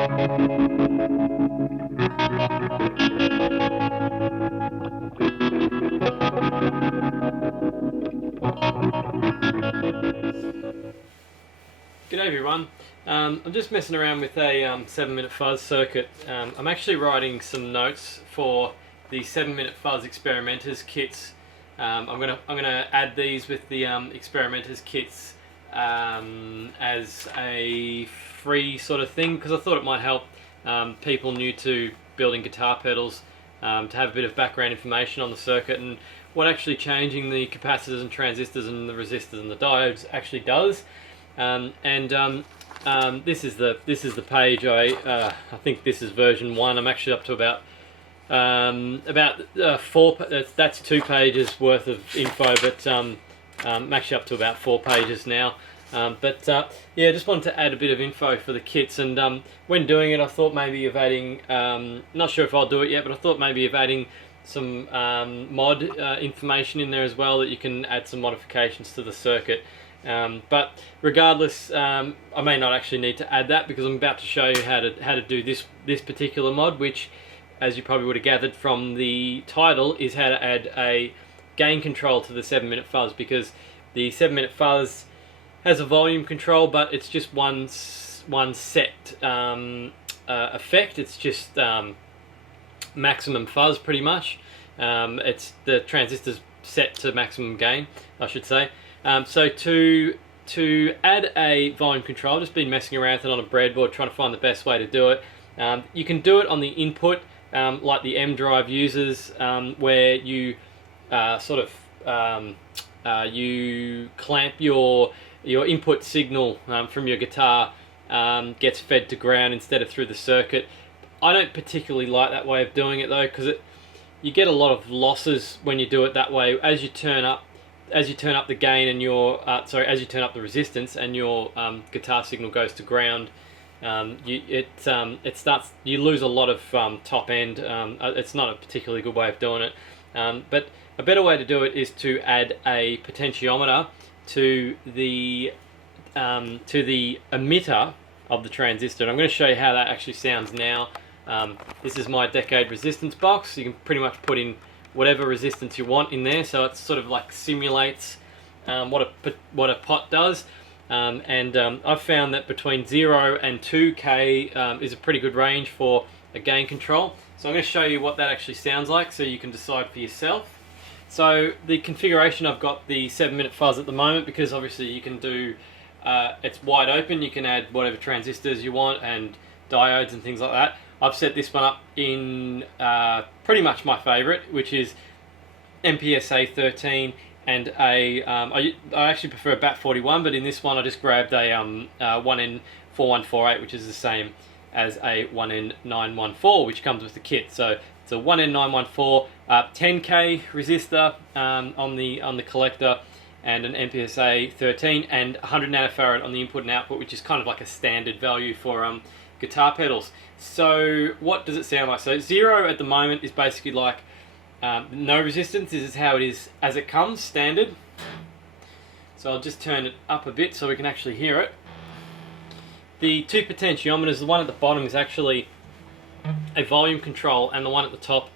G'day everyone, I'm just messing around with a 7-minute fuzz circuit. I'm actually writing some notes for the 7-minute fuzz experimenters kits. I'm gonna add these with the experimenters kits as a free sort of thing, because I thought it might help people new to building guitar pedals to have a bit of background information on the circuit and what actually changing the capacitors and transistors and the resistors and the diodes actually does. This is the page. I think this is version 1. I'm actually up to about 4. That's 2 pages worth of info, but I'm actually up to about 4 pages now. Yeah, just wanted to add a bit of info for the kits, and when doing it, I thought maybe of adding. Not sure if I'll do it yet, but I thought maybe of adding some mod information in there as well, that you can add some modifications to the circuit. But regardless, I may not actually need to add that, because I'm about to show you how to do this particular mod, which, as you probably would have gathered from the title, is how to add a gain control to the 7-minute fuzz, because the 7-minute fuzz has a volume control, but it's just one set effect. It's just maximum fuzz, pretty much. It's the transistors set to maximum gain, I should say. So to add a volume control, I've just been messing around with it on a breadboard, trying to find the best way to do it. You can do it on the input, like the M drive uses, where you you clamp your input signal from your guitar, gets fed to ground instead of through the circuit. I don't particularly like that way of doing it though, because you get a lot of losses when you do it that way. As you turn up the gain and as you turn up the resistance and your guitar signal goes to ground, you lose a lot of top end. It's not a particularly good way of doing it. But a better way to do it is to add a potentiometer to the emitter of the transistor. And I'm going to show you how that actually sounds now. This is my decade resistance box. You can pretty much put in whatever resistance you want in there, so it sort of like simulates what a pot does. I've found that between 0 and 2K is a pretty good range for a gain control. So I'm going to show you what that actually sounds like, so you can decide for yourself. So the configuration, I've got the 7-minute fuzz at the moment, because obviously you can do it's wide open. You can add whatever transistors you want and diodes and things like that. I've set this one up in pretty much my favorite, which is MPSA 13 and a I actually prefer a BAT41, but in this one I just grabbed a 1N4148, which is the same as a 1N914, which comes with the kit. So it's a 1N914 10K resistor on the collector, and an MPSA 13 and 100 nanofarad on the input and output, which is kind of like a standard value for guitar pedals. So what does it sound like? So 0 at the moment is basically like no resistance. This is how it is as it comes, standard. So I'll just turn it up a bit so we can actually hear it. The 2 potentiometers, the one at the bottom is actually a volume control, and the one at the top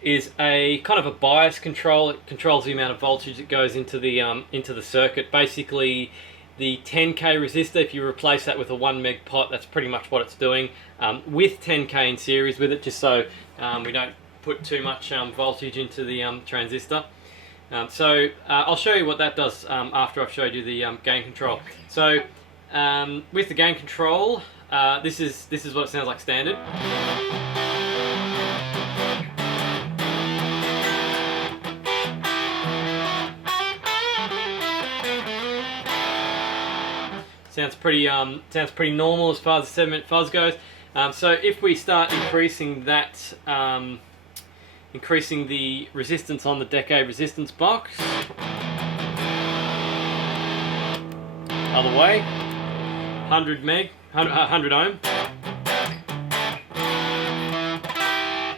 is a kind of a bias control. It controls the amount of voltage that goes into the circuit. Basically, the 10K resistor, if you replace that with a 1 meg pot, that's pretty much what it's doing, with 10K in series with it, just so we don't put too much voltage into the transistor. I'll show you what that does after I've showed you the gain control. So with the gain control, this is what it sounds like standard. Sounds pretty normal as far as the 7-minute fuzz goes. So if we start increasing that, increasing the resistance on the decade resistance box, other way, 100 ohm.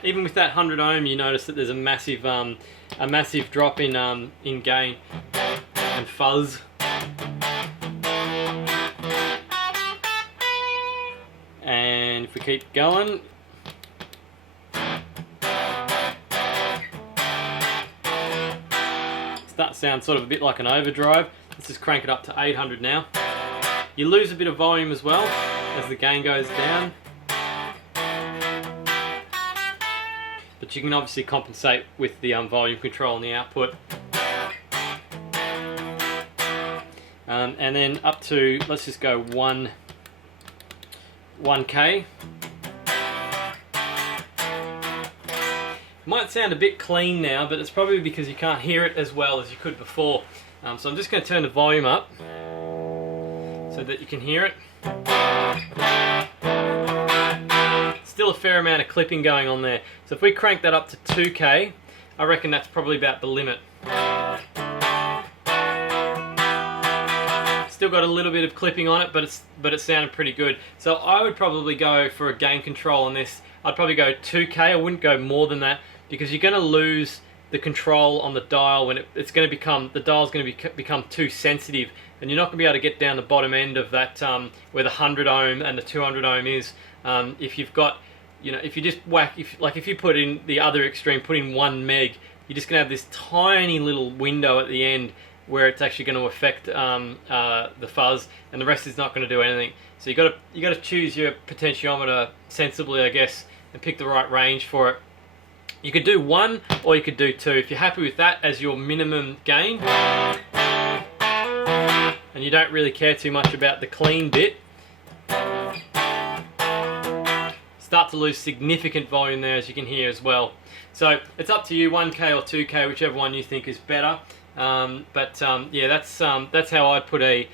Even with that 100 ohm, you notice that there's a massive drop in gain and fuzz. And And if we keep going, that sounds sort of a bit like an overdrive. Let's just crank it up to 800 now. You lose a bit of volume as well as the gain goes down, but you can obviously compensate with the volume control on the output. And then up to, let's just go 1K. Might sound a bit clean now, but it's probably because you can't hear it as well as you could before. So I'm just going to turn the volume up so that you can hear it. Still a fair amount of clipping going on there. So if we crank that up to 2K, I reckon that's probably about the limit. Still got a little bit of clipping on it, but it sounded pretty good. So I would probably go for a gain control on this. I'd probably go 2K. I wouldn't go more than that, because you're going to lose the control on the dial when it's going to become, the dial's going to become too sensitive, and you're not going to be able to get down the bottom end of that where the 100 ohm and the 200 ohm is. If you've got, you know, if you just whack, if you put in the other extreme, put in 1 meg, you're just going to have this tiny little window at the end where it's actually going to affect the fuzz, and the rest is not going to do anything. So you got to choose your potentiometer sensibly, I guess, and pick the right range for it. You could do 1 or you could do 2. If you're happy with that as your minimum gain, and you don't really care too much about the clean bit, start to lose significant volume there, as you can hear as well. So it's up to you, 1K or 2K, whichever one you think is better. Yeah, that's how I'd put a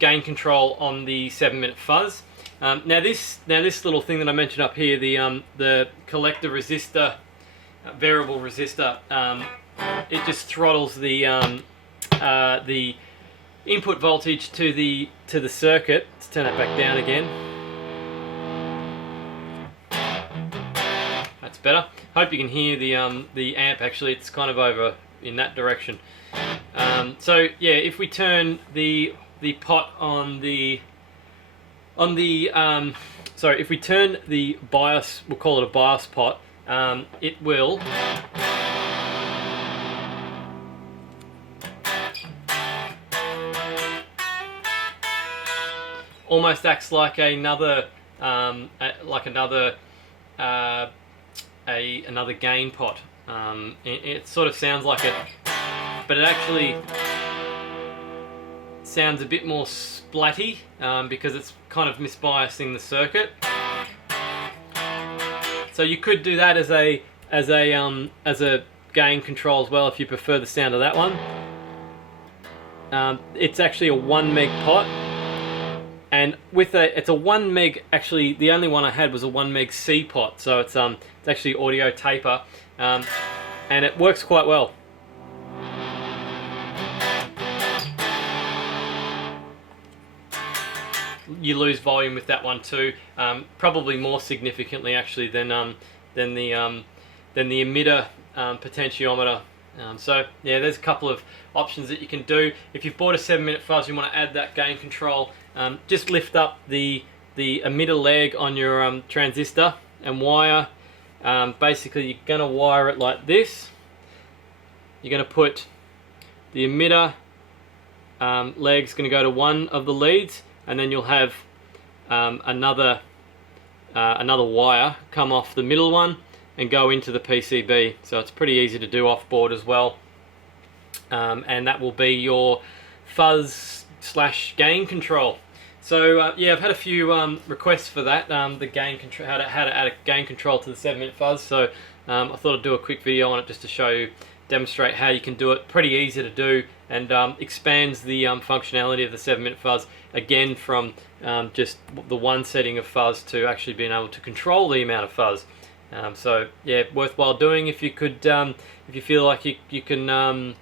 gain control on the 7-minute fuzz. Now this little thing that I mentioned up here, the collector resistor, variable resistor, it just throttles the input voltage to the circuit. Let's turn that back down again. That's better. Hope you can hear the amp. Actually, it's kind of over in that direction. So yeah, if we turn the pot on the sorry, if we turn the bias, we'll call it a bias pot, it will almost acts like another another gain pot. It sort of sounds like it, but it actually sounds a bit more splatty because it's kind of misbiasing the circuit. So you could do that as a gain control as well if you prefer the sound of that one. It's actually a 1 meg pot, and it's a 1 meg. Actually, the only one I had was a 1 meg C pot, so it's actually audio taper, and it works quite well. You lose volume with that one too, probably more significantly actually than the emitter potentiometer. So yeah, there's a couple of options that you can do. If you've bought a 7-minute fuzz, you want to add that gain control, just lift up the emitter leg on your transistor and wire. Basically, you're going to wire it like this. You're going to put the emitter leg's going to go to one of the leads, and then you'll have another wire come off the middle one and go into the PCB. So it's pretty easy to do off board as well, and that will be your fuzz / gain control. So yeah, I've had a few requests for that, the gain control, how to add a gain control to the 7-minute fuzz. So I thought I'd do a quick video on it just to show you, demonstrate how you can do it. Pretty easy to do, and expands the functionality of the 7-minute fuzz again from just the one setting of fuzz to actually being able to control the amount of fuzz. So yeah, worthwhile doing if you could, if you feel like you can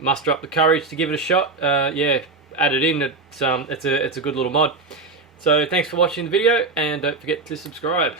muster up the courage to give it a shot. Yeah, add it in. It's a good little mod. So thanks for watching the video, and don't forget to subscribe.